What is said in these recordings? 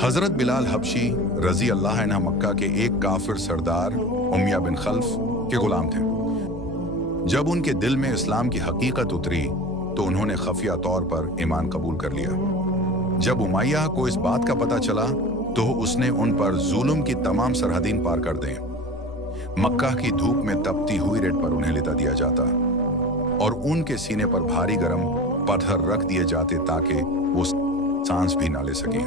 हजरत बिलाल हबशी रजी अल्लाह अन्हु मक्का के एक काफिर सरदार उमैया बिन खल्फ के गुलाम थे। जब उनके दिल में इस्लाम की हकीकत उतरी तो उन्होंने खफिया तौर पर ईमान कबूल कर लिया। जब उमैया को इस बात का पता चला तो उसने उन पर जुल्म की तमाम सरहदीन पार कर दें। मक्का की धूप में तपती हुई रेत पर उन्हें लिटा दिया जाता और उनके सीने पर भारी गर्म पत्थर रख दिए जाते ताकि वो सांस भी ना ले सकें।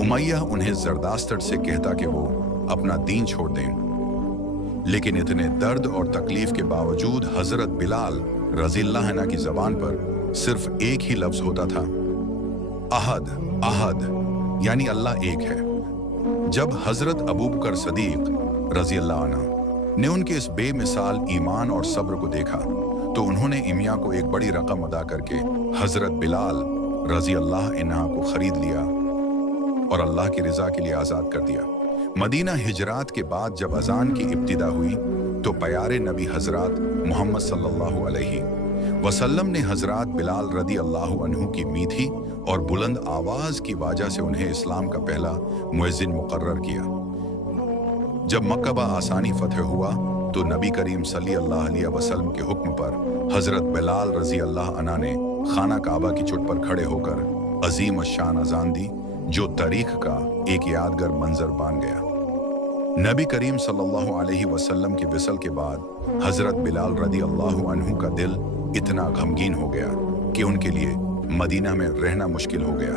उमैया उन्हें जरदाश्त से कहता कि वो अपना दीन छोड़ दें, लेकिन इतने दर्द और तकलीफ के बावजूद हजरत बिलाल रज़ियल्लाहु अन्हु की जबान पर सिर्फ एक ही लफ्ज होता था, अहद अहद, यानी अल्लाह एक है। जब हजरत अबू बकर सदीक रज़ियल्लाहु अन्हु ने उनके इस बेमिसाल ईमान और सब्र को देखा तो उन्होंने इमिया को एक बड़ी रकम अदा करके हजरत बिलाल रज़ियल्लाहु अन्हु को खरीद लिया और अल्लाह की रजा के लिए आजाद कर दिया। मदीना हिजरात के बाद जब अजान की इब्तिदा हुई तो प्यारे नबी हजरत मोहम्मद सल्लल्लाहु अलैहि वसल्लम ने हजरत बिलाल रदी अल्लाह अन्हु की मीठी और बुलंद आवाज की वजह से उन्हें इस्लाम का पहला मुअज्जिन मुकर्रर किया। जब मक्का आसानी फतह हुआ तो नबी करीम सल्लल्लाहु अलैहि वसल्लम के हुक्म पर हजरत बिलाल रजी अल्लाह अन्हु ने खाना काबा की चोट पर खड़े होकर अजीम शान अजान दी, जो तारीख का एक यादगार मंजर बन गया। नबी करीम सल्लल्लाहु अलैहि वसल्लम के विसल के बाद हजरत बिलाल रदी अल्लाह अन्हु का दिल इतना गमगीन हो गया कि उनके लिए मदीना में रहना मुश्किल हो गया।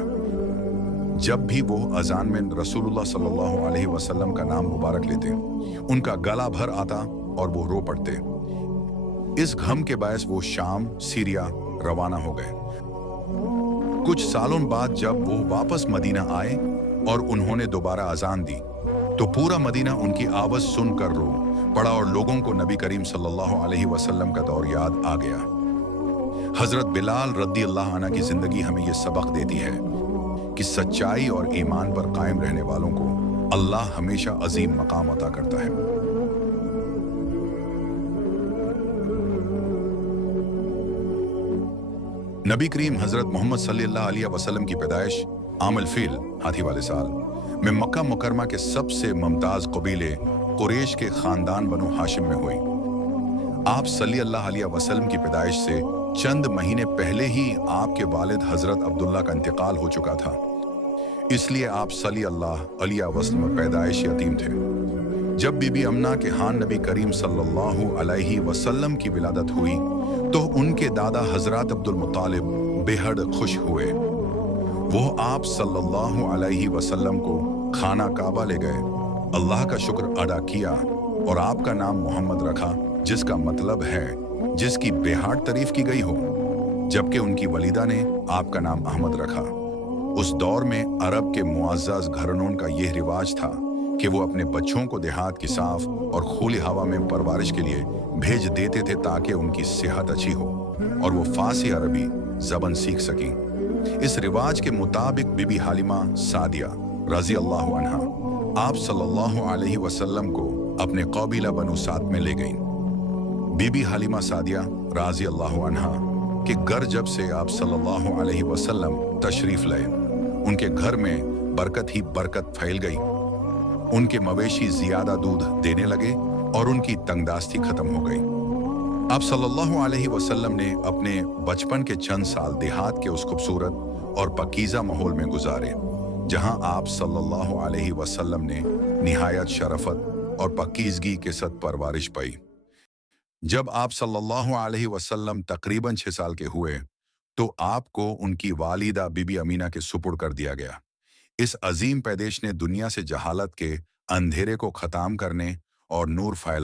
जब भी वो अजान में रसूलुल्लाह सल्लल्लाहु अलैहि वसल्लम का नाम मुबारक लेते, उनका गला भर आता और वो रो पड़ते। इस गम के बायस वो शाम सीरिया रवाना हो गए। कुछ सालों बाद जब वो वापस मदीना आए और उन्होंने दोबारा अजान दी तो पूरा मदीना उनकी आवाज सुनकर रो पड़ा और लोगों को नबी करीम सल्लल्लाहु अलैहि वसल्लम का दौर याद आ गया। हजरत बिलाल रदी अल्लाह अन्हु की जिंदगी हमें यह सबक देती है कि सच्चाई और ईमान पर कायम रहने वालों को अल्लाह हमेशा अजीम मकाम अता करता है। नबी करीम हजरत मोहम्मद सल्लल्लाहु अलैहि वसल्लम की पैदाइश आमल फील हाथी वाले साल में मक्का मुकरमा के सबसे मुमताज कबीले कुरैश के खानदान बनु हाशिम में हुई। आप सल्लल्लाहु अलैहि वसल्लम की पैदाइश से चंद महीने पहले ही आपके वालिद हजरत अब्दुल्ला का इंतकाल हो चुका था, इसलिए आप सल्लल्लाहु अलैहि वसल्लम में पैदाइश यतीम थे। जब बीबी अमना के हान नबी करीम सल्लल्लाहु अलैहि वसल्लम की विलादत हुई तो उनके दादा हजरत अब्दुल मुत्तालिब बेहद खुश हुए। वो आप सल्लल्लाहु अलैहि वसल्लम को खाना काबा ले गए, अल्लाह का शुक्र अदा किया और आपका नाम मोहम्मद रखा, जिसका मतलब है जिसकी बेहाड़ तारीफ की गई हो, जबकि उनकी वलीदा ने आपका नाम अहमद रखा। उस दौर में अरब के मुअज़्ज़ज़ घरानों का यह रिवाज था कि वो अपने बच्चों को देहात की साफ और खुली हवा में परवरिश के लिए भेज देते थे ताकि उनकी सेहत अच्छी हो और वो फारसी अरबी ज़बान सीख सकें। इस रिवाज के मुताबिक बीबी हालिमा सादिया रज़ी अल्लाह अन्हा आप सल्लल्लाहु अलैहि वसल्लम को अपने कबीला बनु साद में ले गईं। बीबी हालिमा सादिया रज़ी अल्लाह अन्हा के घर जब से आप सल्लल्लाहु अलैहि वसल्लम तशरीफ लाए, उनके घर में बरकत ही बरकत फैल गई। उनके मवेशी ज्यादा दूध देने लगे और उनकी तंगदास्ती खत्म हो गई। आप सल्लल्लाहु अलैहि वसल्लम ने अपने बचपन के चंद साल देहात के उस खूबसूरत और पकीज़ा माहौल में गुजारे जहां आप सल्लल्लाहु अलैहि वसल्लम ने निहायत शरफत और पकीज़गी के साथ परवरिश पाई। जब आप सल्लल्लाहु अलैहि वसल्लम तकरीबन 6 साल के हुए तो आपको उनकी वालिदा बीबी अमीना के सुपुर्द कर दिया गया। इस अजीम पैदेश ने दुनिया से जहालत के अंधेरे को ख़त्म करने और नूर फैला